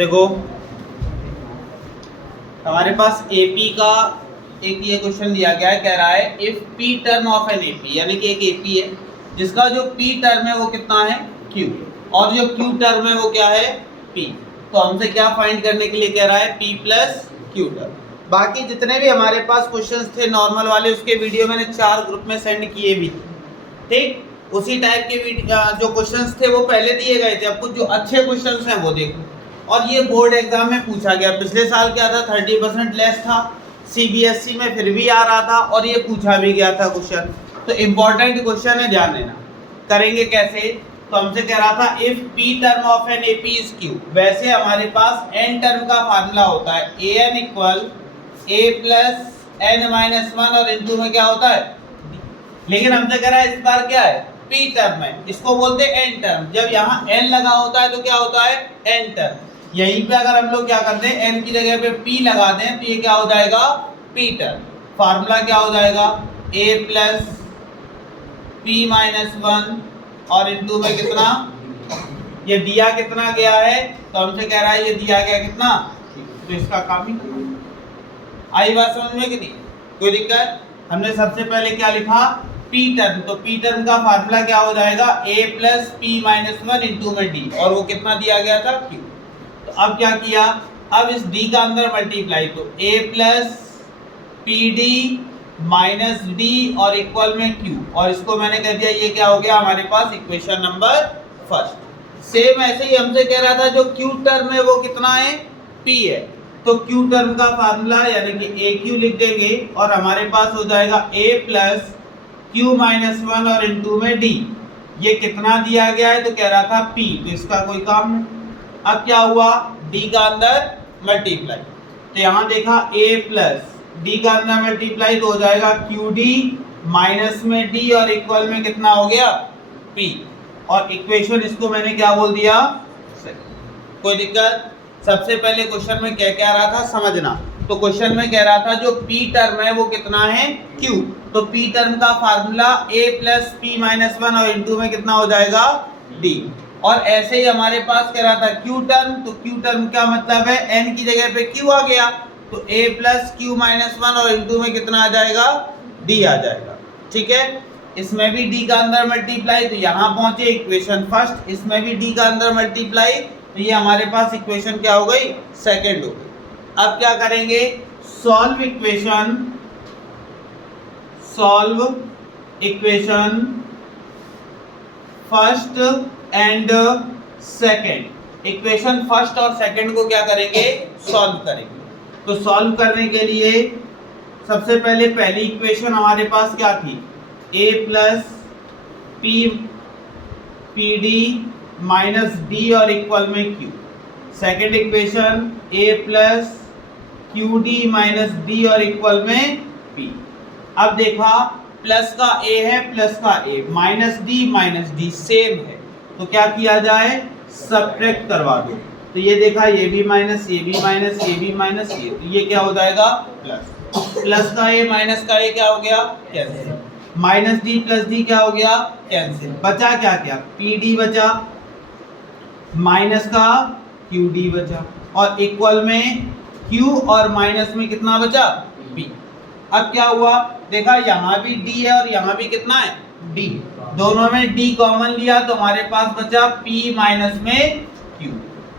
देखो हमारे पास एपी का एक ये क्वेश्चन दिया गया है, कह रहा है if P term of an AP, यानी कि एक एपी है जिसका जो पी टर्म है वो कितना है क्यू, और जो क्यू टर्म है वो क्या है पी। तो हमसे क्या फाइंड करने के लिए कह रहा है पी प्लस क्यू टर्म। बाकी जितने भी हमारे पास क्वेश्चंस थे नॉर्मल वाले, उसके वीडियो मैंने 4 ग्रुप में सेंड किए भी थे, ठीक। उसी टाइप के जो क्वेश्चंस थे वो पहले दिए गए थे। अब कुछ जो अच्छे क्वेश्चंस हैं वो देखो। और ये बोर्ड एग्जाम में पूछा गया, पिछले साल क्या था 30% लेस था, सीबीएसई में फिर भी आ रहा था और ये पूछा भी गया था क्वेश्चन। तो इम्पोर्टेंट क्वेश्चन है, ध्यान देना। करेंगे कैसे, तो हमसे कह रहा था if P term of an AP is Q. वैसे हमारे पास एन टर्म का फार्मूला होता है A N equal A plus N minus one, और इनटू में क्या होता है, लेकिन हमसे कह रहा है इस बार क्या है पी टर्म है, इसको बोलते हैं एन टर्म। जब यहाँ एन लगा होता है तो क्या होता है एन टर्म। यहीं पे अगर हम लोग क्या करते हैं एन की जगह पे पी लगा दें तो ये क्या हो जाएगा पी टर्म। फार्मूला क्या हो जाएगा a plus p minus one, और इनटू में कितना, ये दिया कितना गया है, तो हमसे कह रहा है ये दिया गया कितना, तो इसका काम ही आई बात समझ में कि नहीं, कोई दिक्कत। हमने सबसे पहले क्या लिखा पी टर्म, तो पी टर्म का फार्मूला क्या हो जाएगा a plus p minus one into में डी, और वो कितना दिया गया था क्यू। तो अब क्या किया, अब इस डी का अंदर मल्टीप्लाई, तो a plus p d minus D और इक्वल में क्यू, और इसको मैंने कह दिया ये क्या हो गया हमारे पास इक्वेशन नंबर फर्स्ट। सेम ऐसे ही हमसे कह रहा था जो क्यू टर्म है वो कितना है पी है, तो क्यू टर्म का फार्मूला यानी कि ए क्यू लिख देंगे और हमारे पास हो जाएगा a plus Q minus one और इनटू में डी। ये कितना दिया गया है तो कह रहा था पी, तो इसका कोई काम नहीं। अब क्या हुआ डी का अंदर मल्टीप्लाई, तो यहाँ देखा ए प्लस डी का अंदर मल्टीप्लाई तो हो जाएगा क्यू डी माइनस में डी और इक्वल में कितना हो गया पी, और इक्वेशन इसको मैंने क्या बोल दिया, कोई दिक्कत। सबसे पहले क्वेश्चन में क्या कह रहा था समझना, तो क्वेश्चन में कह रहा था जो पी टर्म है वो कितना है क्यू, तो पी टर्म का फार्मूला ए प्लस पी माइनस वन और इनटू में कितना हो जाएगा डी। और ऐसे ही हमारे पास कह रहा था क्यू टर्म, तो क्यू टर्म का मतलब है एन की जगह पे क्यू आ गया, तो a plus Q minus one और इनटू में कितना आ जाएगा डी आ जाएगा, ठीक है। इसमें भी डी का अंदर मल्टीप्लाई, तो यहाँ पहुंचे इक्वेशन फर्स्ट, इसमें भी डी का अंदर मल्टीप्लाई, तो ये हमारे पास इक्वेशन क्या हो गई सेकंड हो गई। अब क्या करेंगे solve equation first and second. Equation first और सेकंड को क्या करेंगे सॉल्व करेंगे। तो सॉल्व करने के लिए सबसे पहले पहली इक्वेशन हमारे पास क्या थी a plus p p d minus D और इक्वल में q. Second equation a plus q d minus D और इक्वल में पी। अब देखा प्लस का ए है प्लस का ए, माइनस डी सेम है, तो क्या किया जाए सब्ट्रैक्ट करवा दो। तो ये देखा ये भी माइनस ये भी माइनस ये भी माइनस ये, तो ये क्या हो जाएगा प्लस का ए माइनस का ए क्या हो गया cancel, minus D plus D क्या हो गया कैंसिल। बचा क्या क्या पी डी बचा माइनस का क्यू डी बचा, और इक्वल में क्यू और माइनस में कितना बचा बी। अब क्या हुआ देखा यहाँ भी डी है और यहाँ भी कितना है डी, दोनों में डी कॉमन लिया तो हमारे पास बचा p माइनस में q,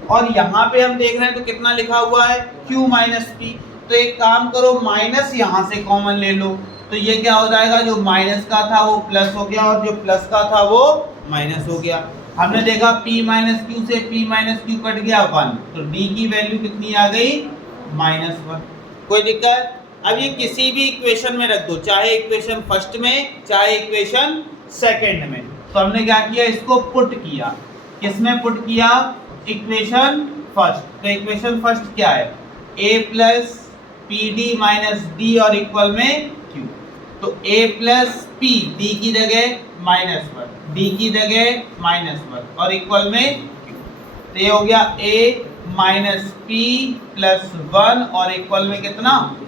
और यहाँ पे हम देख रहे हैं तो कितना लिखा हुआ है q माइनस पी। तो एक काम करो माइनस यहाँ से कॉमन ले लो, तो ये क्या हो जाएगा जो माइनस का था वो प्लस हो गया और जो प्लस का था वो माइनस हो गया। हमने देखा p माइनस क्यू से p माइनस क्यू कट गया 1, तो d की वैल्यू कितनी आ गई -1। कोई दिक्कत। अब ये किसी भी इक्वेशन में रख दो, चाहे इक्वेशन फर्स्ट में चाहे इक्वेशन सेकंड में। तो हमने क्या किया इसको पुट किया, किसमें पुट किया इक्वेशन फर्स्ट। तो इक्वेशन फर्स्ट क्या है a plus p d minus D और इक्वल में q। तो a प्लस पी डी की जगह -1 डी की जगह -1 और इक्वल में q। तो ये हो गया a माइनस पी प्लस 1 और इक्वल में कितना q।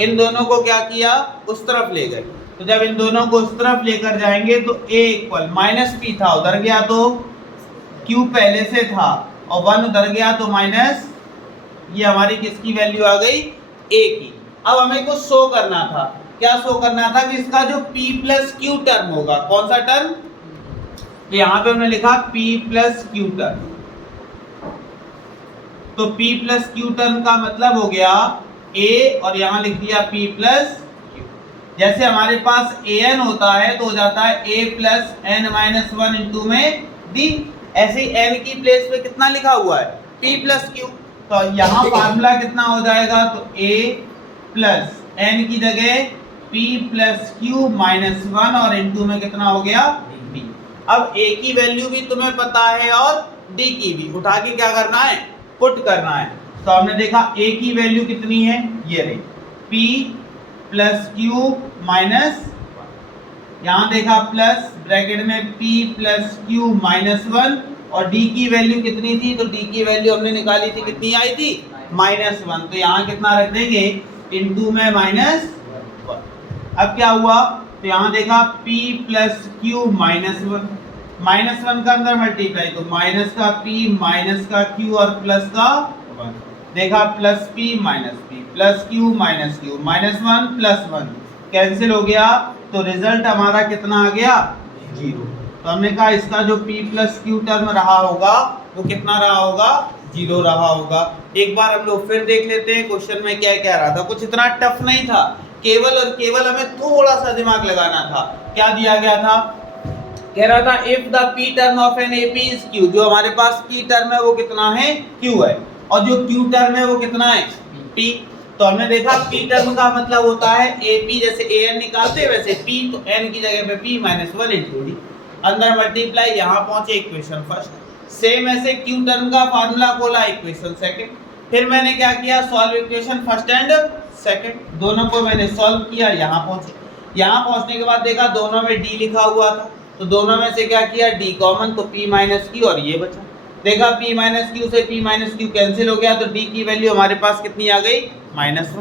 इन दोनों को क्या किया उस तरफ ले गए, तो जब इन दोनों को उस तरफ लेकर जाएंगे तो a इक्वल माइनस पी था उधर गया तो q पहले से था और 1 उधर गया तो माइनस, ये हमारी किसकी वैल्यू आ गई, ए की। अब हमें कुछ शो करना था, क्या शो करना था कि इसका जो p प्लस क्यू टर्म होगा, कौन सा टर्म, तो यहाँ पे हमने लिखा p प्लस क्यू टर्म। तो p प्लस क्यू टर्म का मतलब हो गया a और यहाँ लिख दिया p प्लस क्यू। जैसे हमारे पास an होता है तो हो जाता है a plus n minus 1 into में d। ऐसे ही n की प्लेस पे कितना लिखा हुआ है, p प्लस क्यू। तो यहाँ फार्मूला कितना हो जाएगा, तो a प्लस n की जगह p प्लस क्यू माइनस 1 और इंटू में कितना हो गया, d। अब a की वैल्यू भी तुम्हें पता है और d की भी, उठा के क्या करना है, पुट करना है। तो हमने देखा a की वैल्यू कितनी है, ये रही p प्लस क्यू माइनस, यहाँ देखा प्लस ब्रैकेट में p प्लस क्यू माइनस 1 और d की वैल्यू कितनी थी, तो d की वैल्यू हमने निकाली थी, कितनी आई थी, माइनस 1। तो यहाँ कितना रख देंगे, इंटू में माइनस 1। अब क्या हुआ, तो यहाँ देखा p plus Q minus 1, minus 1 का अंदर मल्टीप्लाई, तो माइनस का p माइनस का q और प्लस का 1। देखा plus p minus p plus q minus q, minus 1 plus 1 cancel हो गया, तो रिजल्ट हमारा कितना आ गया, 0। तो हमने कहा इसका जो p प्लस क्यू टर्म रहा होगा वो कितना रहा होगा, 0 रहा होगा। एक बार हम लोग फिर देख लेते हैं क्वेश्चन में क्या कह रहा था। कुछ इतना टफ नहीं था, केवल और केवल हमें थोड़ा सा दिमाग लगाना था। क्या दिया गया था, कह रहा था if the p term of an AP is q, जो हमारे पास p टर्म है वो कितना है, q है, और जो q टर्म है वो कितना है, p। तो हमने देखा p टर्म का मतलब होता है AP, जैसे an निकालते हैं वैसे p, तो n की जगह पे p माइनस 1 इंटू डी, अंदर मल्टीप्लाई, यहाँ पहुंचे इक्वेशन फर्स्ट। सेम ऐसे q टर्म का फार्मूला खोला, इक्वेशन सेकंड। फिर मैंने क्या किया, solve equation first and second, दोनों को मैंने सॉल्व किया, यहाँ पहुंचे। यहाँ पहुंचने के बाद देखा दोनों में d लिखा हुआ था, तो दोनों में से क्या किया, d कॉमन, तो p माइनस q और ये बचा। देखा p माइनस q से p माइनस q कैंसिल हो गया, तो d की वैल्यू हमारे पास कितनी आ गई, -1।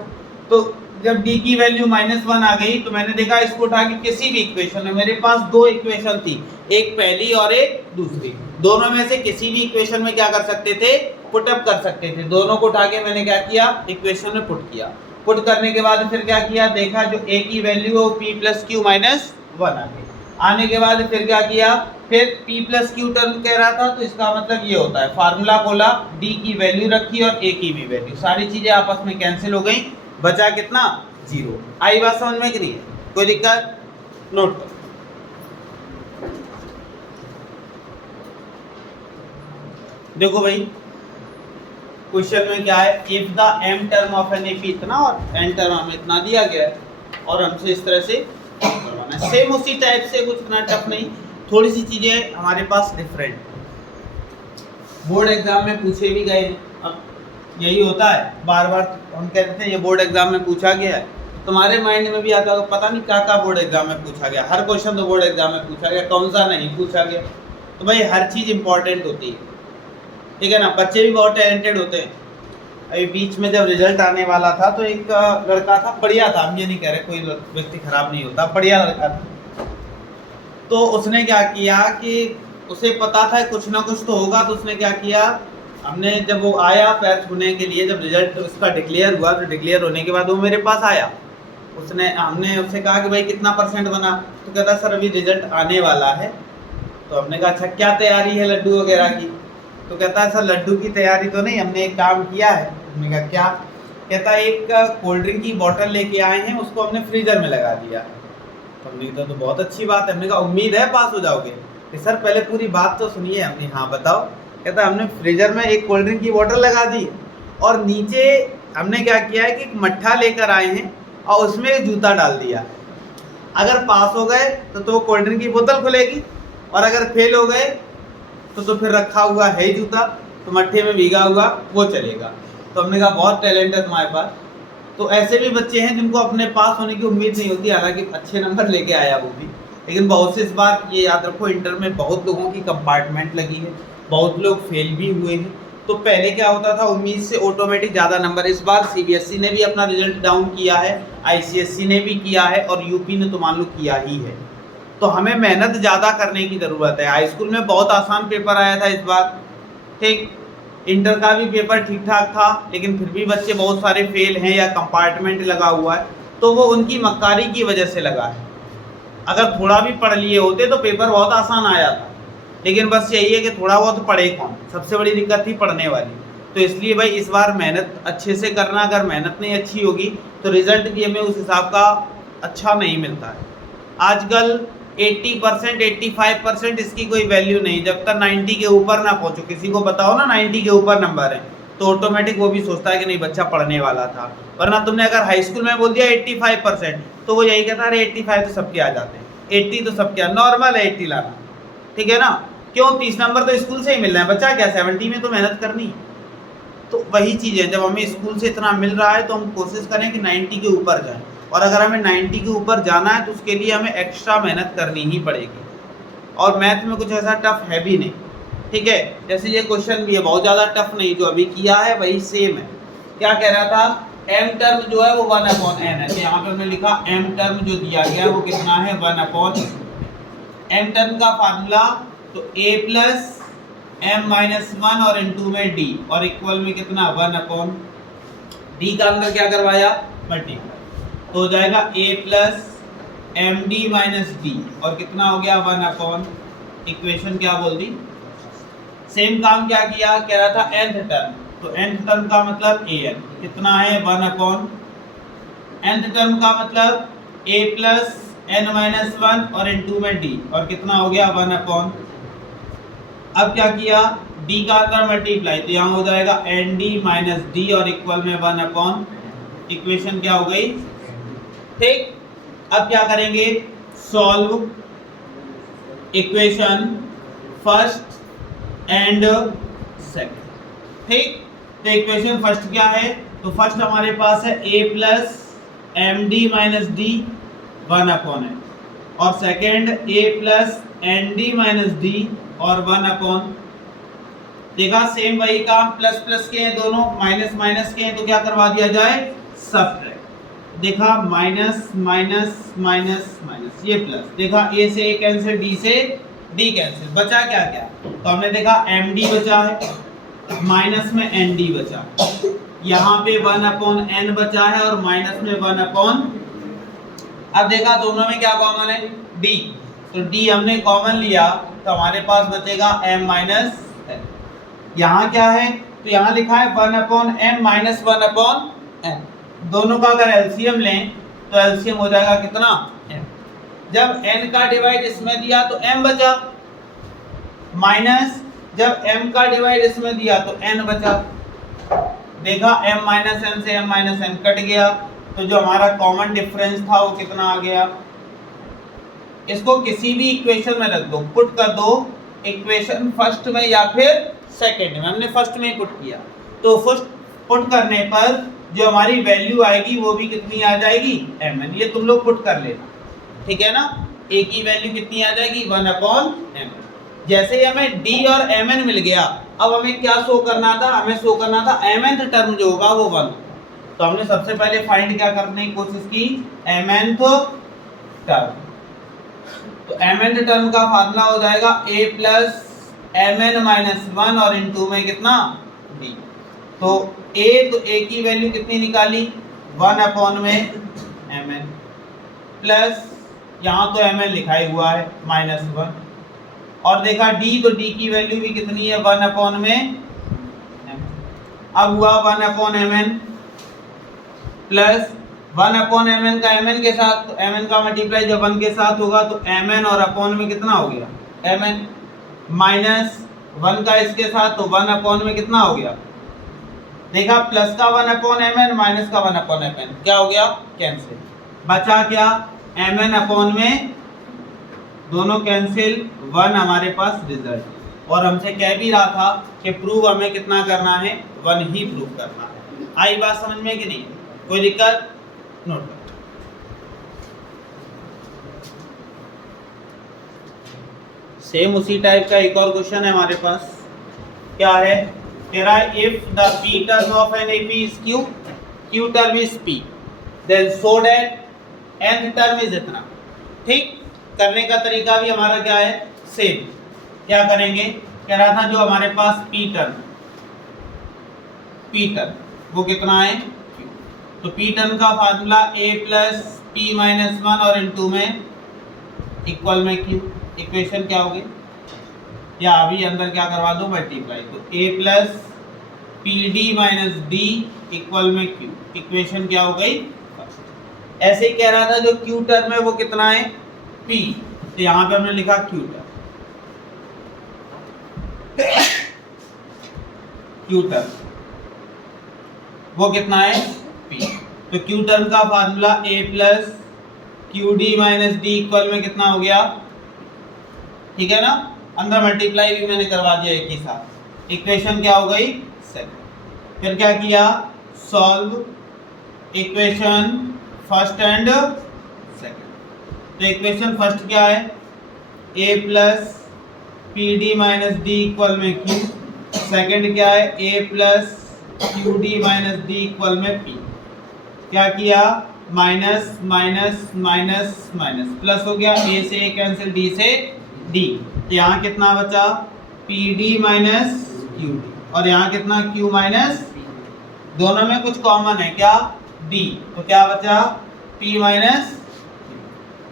तो जब d की वैल्यू -1 आ गई तो मैंने देखा इसको उठा के किसी भी इक्वेशन में, मेरे पास दो इक्वेशन थी, एक पहली और एक दूसरी, दोनों में से किसी भी इक्वेशन में क्या कर सकते थे, पुट अप कर सकते थे। दोनों को उठा के मैंने क्या किया, इक्वेशन में पुट किया। पुट करने के बाद फिर क्या किया, देखा जो a की वैल्यू है वो p प्लस क्यू माइनस 1 आ गई। आने के बाद फिर क्या किया, फिर p प्लस क्यू टर्म कह रहा था, तो इसका मतलब ये होता है, फार्मूला खोला, d की वैल्यू रखी और a की भी वैल्यू, सारी चीजें आपस में कैंसिल हो गई, बचा कितना, 0। आई बात समझ में कि नहीं, कोई दिक्कत, नोट करो। देखो भाई क्वेश्चन में क्या है, if the m term of an AP इतना और n टर्म हमें इतना दिया गया है और हमसे इस तरह से करवाना है। सेम उसी टाइप से, कुछ इतना टफ नहीं, थोड़ी सी चीजें हमारे पास डिफरेंट, बोर्ड एग्जाम में पूछे भी गए हैं। अब यही होता है, बार बार हम कहते हैं ये बोर्ड एग्जाम में पूछा गया है, तुम्हारे माइंड में भी आता होगा पता नहीं क्या क्या बोर्ड एग्जाम में पूछा गया, हर क्वेश्चन तो बोर्ड एग्जाम में पूछा गया, कौन सा नहीं पूछा गया। तो भाई हर चीज़ इंपॉर्टेंट होती है, ठीक है ना। बच्चे भी बहुत टैलेंटेड होते हैं। अभी बीच में जब रिजल्ट आने वाला था तो एक लड़का था, बढ़िया था, हम ये नहीं कह रहे कोई व्यक्ति खराब नहीं होता, बढ़िया लड़का था। तो उसने क्या किया कि उसे पता था कुछ ना कुछ तो होगा, तो उसने क्या किया, हमने जब वो आया पैर छूने के लिए, जब रिजल्ट उसका डिक्लेयर हुआ, तो डिक्लेयर होने के बाद वो मेरे पास आया, हमने उससे कहा कि भाई कितना % बना, तो कहता सर अभी रिजल्ट आने वाला है। तो हमने कहा अच्छा क्या तैयारी है लड्डू वगैरह की, तो कहता है सर लड्डू की तैयारी तो नहीं, हमने एक काम किया है। हमने कहा क्या, कहता एक कोल्ड ड्रिंक की बोतल लेके आए हैं, उसको हमने फ्रीजर में लगा दिया। तो हमने कहा तो बहुत अच्छी बात है। हमने कहा उम्मीद है पास हो जाओगे, कि सर पहले पूरी बात तो सुनिए। हमने हाँ बताओ, कहता हमने फ्रीजर में एक कोल्ड ड्रिंक की बोतल लगा दी और नीचे हमने क्या किया है कि एक मट्ठा लेकर आए हैं और उसमें एक जूता डाल दिया। अगर पास हो गए तो कोल्ड ड्रिंक की बोतल खुलेगी, और अगर फेल हो गए तो फिर रखा हुआ है जूता, तो मट्ठे में भीगा हुआ वो चलेगा। तो हमने कहा बहुत टैलेंट है तुम्हारे पास। तो ऐसे भी बच्चे हैं जिनको अपने पास होने की उम्मीद नहीं होती, हालांकि अच्छे नंबर लेके आया वो भी, लेकिन बहुत से, इस बार ये याद रखो इंटर में बहुत लोगों की कंपार्टमेंट लगी है, बहुत लोग फेल भी हुए हैं। तो पहले क्या होता था, उम्मीद से ऑटोमेटिक ज़्यादा नंबर। इस बार CBSE ने भी अपना रिजल्ट डाउन किया है, ICSE ने भी किया है और यूपी ने तो मान लो किया ही है। तो हमें मेहनत ज़्यादा करने की ज़रूरत है। हाई स्कूल में बहुत आसान पेपर आया था इस बार, ठीक, इंटर का भी पेपर ठीक ठाक था, लेकिन फिर भी बच्चे बहुत सारे फेल हैं या कंपार्टमेंट लगा हुआ है, तो वो उनकी मक्कारी की वजह से लगा है। अगर थोड़ा भी पढ़ लिए होते तो पेपर बहुत आसान आया था, लेकिन बस यही है कि थोड़ा बहुत पढ़े कौन, सबसे बड़ी दिक्कत थी पढ़ने वाली। तो इसलिए भाई इस बार मेहनत अच्छे से करना, अगर मेहनत नहीं अच्छी होगी तो रिजल्ट भी हमें उस हिसाब का अच्छा नहीं मिलता है। आजकल 80% 85% इसकी कोई वैल्यू नहीं, जब तक 90 के ऊपर ना पहुंचो। किसी को बताओ ना 90 के ऊपर नंबर है तो ऑटोमेटिक वो भी सोचता है कि नहीं बच्चा पढ़ने वाला था। वरना तुमने अगर हाई स्कूल में बोल दिया 85% तो वो यही कहता है अरे 85 तो सबके आ जाते हैं, 80 तो सबके नॉर्मल है 80 लाना, ठीक है ना। क्यों 30 नंबर तो स्कूल से ही मिल रहा है, बच्चा क्या 70 में तो मेहनत करनी है। तो वही चीज़ है, जब हमें स्कूल से इतना मिल रहा है तो हम कोशिश करें कि 90 के ऊपर जाएं, और अगर हमें 90 के ऊपर जाना है तो उसके लिए हमें एक्स्ट्रा मेहनत करनी ही पड़ेगी। और मैथ में कुछ ऐसा टफ है भी नहीं, ठीक है। जैसे ये क्वेश्चन भी है, बहुत ज़्यादा टफ नहीं, जो अभी किया है वही सेम है। क्या कह रहा था, m टर्म जो है वो 1/n है, तो यहाँ पे हमने लिखा m टर्म जो दिया गया है वो कितना है 1/n। m टर्म का फार्मूला तो a प्लस m-1 और इनटू में d, और इक्वल में कितना 1/d का अंदर क्या करवाया मल्टीप्लाई, तो हो जाएगा a plus md minus d, और कितना हो गया 1/, इक्वेशन क्या बोल दी। सेम काम क्या किया, कह रहा था nth टर्म, तो nth टर्म का मतलब an कितना है 1/, nth टर्म का मतलब a प्लस n-1 और इनटू में d, और कितना हो गया 1/। अब क्या किया, d का अंदर मल्टीप्लाई, तो यहाँ हो जाएगा nd माइनस d और इक्वल में 1/, इक्वेशन क्या हो गई, ठीक। अब क्या करेंगे, solve equation first and second, ठीक। तो इक्वेशन फर्स्ट क्या है, तो फर्स्ट हमारे पास है a plus M D minus D 1/, और second a plus N D minus D और 1/। देखा सेम वही काम, प्लस प्लस के हैं दोनों, माइनस माइनस के हैं, तो क्या करवा दिया जाए सब्ट्रैक्ट। देखा माइनस माइनस माइनस माइनस, ये प्लस, देखा a से a कैंसिल, d से d कैंसिल, बचा क्या क्या, तो हमने देखा md बचा है, माइनस में nd बचा, यहाँ पे 1/n बचा है, और माइनस में 1/। अब देखा दोनों में क्या कॉमन है d, तो d हमने कॉमन लिया तो हमारे पास बचेगा m माइनस n। यहाँ क्या है, तो यहाँ लिखा है 1/m माइनस 1/n, दोनों का अगर एलसीएम लें तो एलसीएम हो जाएगा कितना m। जब n का डिवाइड इसमें दिया तो m बचा, माइनस जब m का डिवाइड इसमें दिया तो n बचा। देखा m माइनस n से m माइनस n कट गया, तो जो हमारा कॉमन डिफरेंस था वो कितना आ गया। इसको किसी भी इक्वेशन में रख दो, पुट कर दो इक्वेशन फर्स्ट में या फिर सेकंड में, हमने फर्स्ट में पुट किया, तो फर्स्ट पुट करने पर जो हमारी वैल्यू आएगी वो भी कितनी आ जाएगी mn, ये तुम लोग पुट कर लेना, ठीक है ना। a की वैल्यू कितनी आ जाएगी 1/m। जैसे ही हमें d और mn मिल गया, अब हमें क्या शो करना था, हमें शो करना था mnth टर्म जो होगा वो 1, तो हमने सबसे पहले फाइंड क्या करने की कोशिश की mnth टर्म, तो mnth टर्म का फार्मूला हो जाएगा a प्लस mn माइनस 1 और इनटू में कितना d, तो a, तो a की वैल्यू कितनी निकाली 1/में mn, प्लस यहाँ तो mn लिखा ही हुआ है -1, और देखा d, तो d की वैल्यू भी कितनी है 1/में mn। अब हुआ 1/mn प्लस 1/mn का mn के साथ, तो mn का मल्टीप्लाई जब 1 के साथ होगा तो mn और अपॉन में कितना हो गया mn, माइनस 1 का इसके साथ तो 1/में कितना हो गया, देखा प्लस का 1/mn माइनस का 1/mn क्या हो गया कैंसिल, बचा क्या mn में दोनों कैंसिल, 1 हमारे पास रिजल्ट। और हमसे कह भी रहा था कि प्रूव हमें कितना करना है 1 ही प्रूव करना है। आई बात समझ में कि नहीं, कोई दिक्कत, नोट। सेम उसी टाइप का एक और क्वेश्चन है हमारे पास, क्या है, कह रहा है if the p term of an AP is q, q term is p, then so that nth term is इतना, ठीक। करने का तरीका भी हमारा क्या है सेम, क्या करेंगे, कह रहा था जो हमारे पास p टर्म, पी टर्म वो कितना है Q। तो पी टर्म का formula A plus p minus one और इनटू में इक्वल में Q। इक्वेशन क्या होगी, या अभी अंदर क्या करवा दो मल्टीप्लाई, तो A plus p d minus D equal में Q। इक्वेशन क्या हो गई, ऐसे ही कह रहा था जो Q टर्म है वो कितना है P, तो यहाँ पे हमने लिखा Q टर्म। Q टर्म वो कितना है P, तो Q टर्म का formula A plus q d minus D equal में कितना हो गया, ठीक है ना, अंदर मल्टीप्लाई भी मैंने करवा दिया एक ही साथ। इक्वेशन क्या हो गई सेकंड। फिर क्या किया, solve equation first and second. तो इक्वेशन फर्स्ट क्या है, a plus p d minus D equal में q। सेकंड क्या है, a plus q d minus D equal में p। क्या किया, minus minus minus minus plus हो गया, a से a कैंसिल, d से d। यहाँ कितना बचा, P d minus Q D, और यहाँ कितना q माइनस, दोनों में कुछ कॉमन है क्या d, तो क्या बचा p माइनस,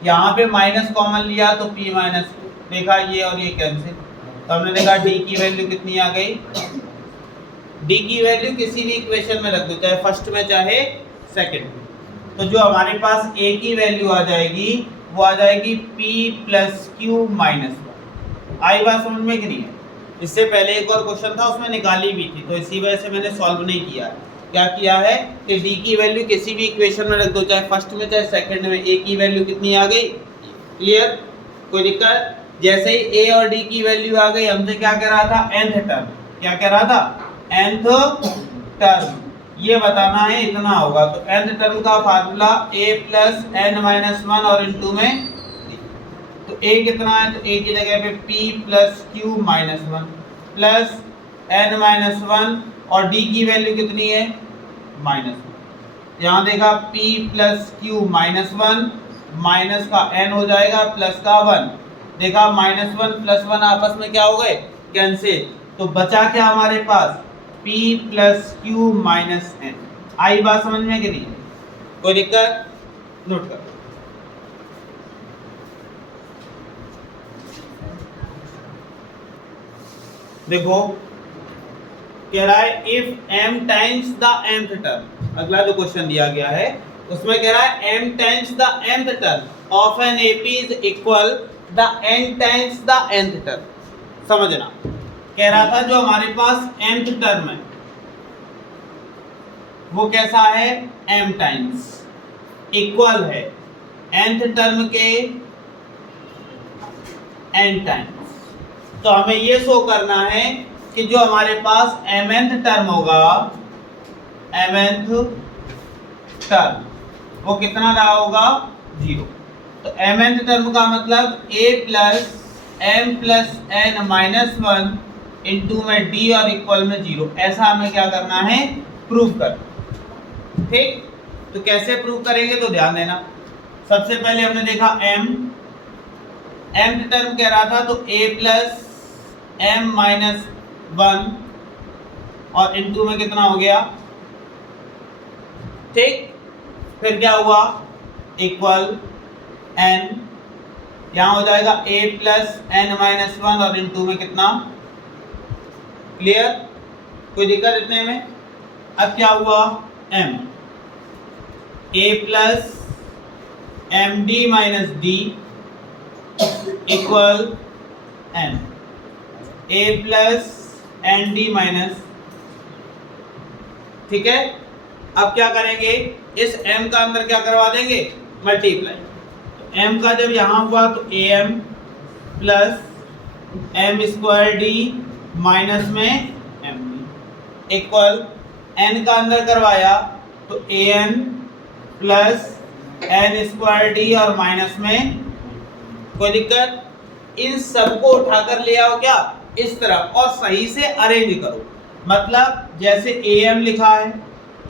यहाँ पे माइनस कॉमन लिया तो p माइनस, देखा ये और ये कैंसिल, तो हमने देखा d की वैल्यू कितनी आ गई, d की वैल्यू किसी भी इक्वेशन में रख दो, चाहे फर्स्ट में चाहे सेकंड में। तो जो हमारे पास a की वैल्यू आ जाएगी वो आ जाएगी p plus Q minus one. आई बात समझ में कि नहीं है। इससे पहले एक और क्वेश्चन था उसमें निकाली भी थी, तो इसी वजह से मैंने सॉल्व नहीं किया है। क्या किया है कि d की वैल्यू किसी भी इक्वेशन में रख दो, चाहे फर्स्ट में चाहे सेकंड में, a की वैल्यू कितनी आ गई, क्लियर, कोई दिक्कत। जैसे ही a और d की वैल्यू आ गई, हमसे क्या कह रहा था, nth टर्म, क्या कह रहा था, nth टर्म ये बताना है, इतना होगा। तो nth टर्म का formula a plus N minus one और इनटू में, तो a कितना है, तो a की जगह पे p plus Q minus one plus N minus one, और d की वैल्यू कितनी है माइनस वन। यहाँ देखा p plus Q minus one, minus का n हो जाएगा प्लस का वन, देखा माइनस वन प्लस वन आपस में क्या हो गए कैंसिल, तो बचा क्या हमारे पास p plus Q minus n। आई बात समझ में कि नहीं, कोई दिक्कत, नोट कर। देखो कह रहा है if m times the nth term, अगला जो क्वेश्चन दिया गया है उसमें कह रहा है m times the nth term of an AP is equal the n times the nth term. समझना, कह रहा था जो हमारे पास nth टर्म है वो कैसा है, m टाइम्स, इक्वल है nth टर्म के n टाइम्स। तो हमें ये शो करना है कि जो हमारे पास mnth टर्म होगा, mnth टर्म वो कितना रहा होगा, 0। तो mnth टर्म का मतलब a plus m plus n minus one into में d और इक्वल में 0, ऐसा हमें क्या करना है, प्रूव करना। ठीक, तो कैसे प्रूव करेंगे, तो ध्यान देना। सबसे पहले हमने देखा mth टर्म कह रहा था, तो a plus m minus one और इनटू में कितना हो गया, ठीक, फिर क्या हुआ, इक्वल n, यहाँ हो जाएगा a plus n minus one और इनटू में कितना, क्लियर, कोई दिक्कत इतने में। अब क्या हुआ, m, a plus M D minus D equal n, a plus N D minus, ठीक है। अब क्या करेंगे, इस m का अंदर क्या करवा देंगे, मल्टीप्लाई। तो m का जब यहाँ हुआ तो am plus M square D minus में md इक्वल n का अंदर करवाया तो an plus N square D और माइनस में, कोई दिक्कत। इन सबको उठाकर ले आओ क्या इस तरफ और सही से अरेंज करो, मतलब जैसे am लिखा है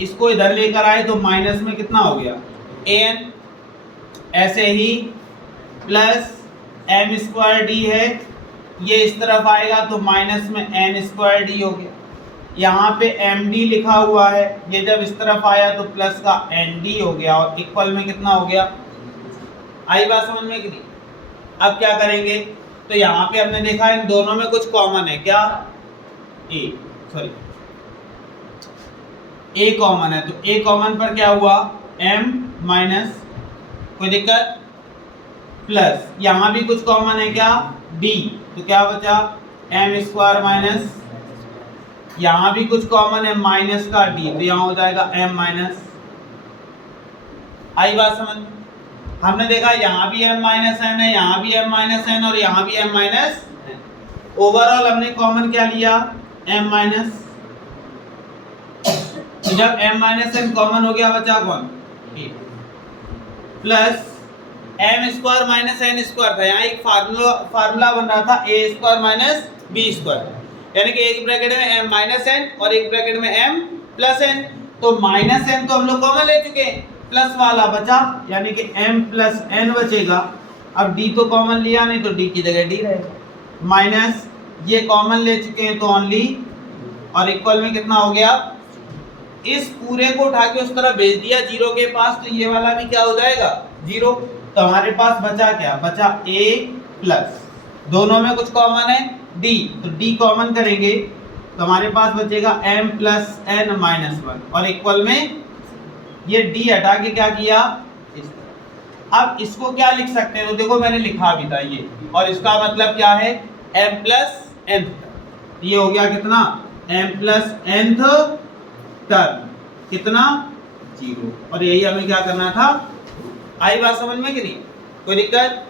इसको इधर लेकर आए तो माइनस में कितना हो गया an, ऐसे ही प्लस एम स्क्वायर डी है, ये इस तरफ आएगा तो माइनस में एन स्क्वायर डी हो गया। यहाँ पे md लिखा हुआ है, ये जब इस तरफ आया तो प्लस का nd हो गया और इक्वल में कितना हो गया। आई बात समझ में कि नहीं। अब क्या करेंगे, तो यहाँ पे हमने देखा इन दोनों में कुछ कॉमन है, क्या a कॉमन है, तो a कॉमन पर क्या हुआ m माइनस, कोई दिक्कत, प्लस यहाँ भी कुछ कॉमन है क्या d, तो क्या बचा m स्क्वायर माइनस, यहाँ भी कुछ कॉमन है माइनस का d, तो यहाँ हो जाएगा m माइनस। आई बात समझ में। हमने देखा यहाँ भी m माइनस n है, यहाँ भी m माइनस n और यहाँ भी m माइनस n। ओवरऑल हमने कॉमन क्या लिया m माइनस, तो जब m माइनस n कॉमन हो गया बचा कौन plus m square minus n square था, यहाँ एक फार्मूला बन रहा था a square minus b square, यानी कि एक ब्रैकेट में m माइनस n और एक ब्रैकेट में m प्लस n, तो माइनस n तो हम लोग कॉमन ले चुके हैं, प्लस वाला बचा यानी कि m प्लस n बचेगा। अब d तो कॉमन लिया नहीं तो d की जगह d रहेगा, माइनस ये कॉमन ले चुके हैं तो ओनली, और इक्वल में कितना हो गया, इस पूरे को उठा के उस तरफ भेज दिया जीरो के पास, तो ये वाला भी क्या हो जाएगा जीरो। तो हमारे पास बचा क्या, बचा a प्लस, दोनों में कुछ कॉमन है d, तो d कॉमन करेंगे तो हमारे पास बचेगा m प्लस n माइनस 1 और इक्वल में ये d हटा के क्या किया इस तरह। अब इसको क्या लिख सकते हैं, तो देखो मैंने लिखा भी था ये, और इसका मतलब क्या है m प्लस n, ये हो गया कितना m प्लस nth टर्म कितना 0, और यही हमें क्या करना था। आई बात समझ में कि नहीं, कोई दिक्कत।